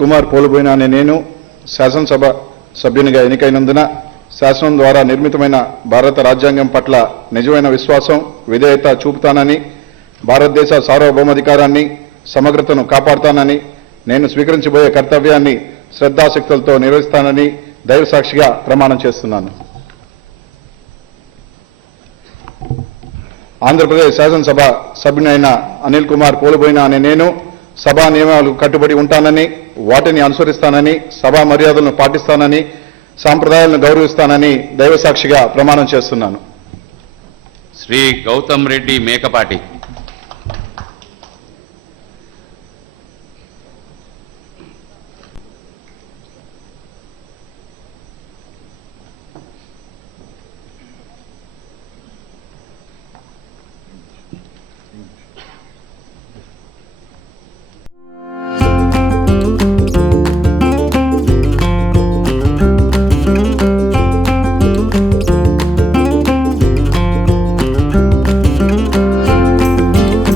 కుమార్ పోలుబోయిన అనే నేను శాసనసభ సభ్యునిగా ఎన్నికైనందున శాసనం ద్వారా నిర్మితమైన భారత రాజ్యాంగం పట్ల నిజమైన విశ్వాసం, విధేయత చూపుతానని, భారతదేశ సార్వభౌమాధికారాన్ని, సమగ్రతను కాపాడుతానని, నేను స్వీకరించబోయే కర్తవ్యాన్ని శ్రద్ధాశక్తులతో నిర్వహిస్తానని దైవసాక్షిగా ప్రమాణం చేస్తున్నాను. ఆంధ్రప్రదేశ్ శాసనసభ సభ్యునైన అనిల్ కుమార్ పోలుబోయిన అనే నేను సభా నియమాలకు కట్టుబడి ఉంటానని, వాటిని అనుసరిస్తానని, సభా మర్యాదలను పాటిస్తానని, సాంప్రదాయాలను గౌరవిస్తానని దైవసాక్షిగా ప్రమాణం చేస్తున్నాను. శ్రీ గౌతమ్ రెడ్డి మేకపాటి.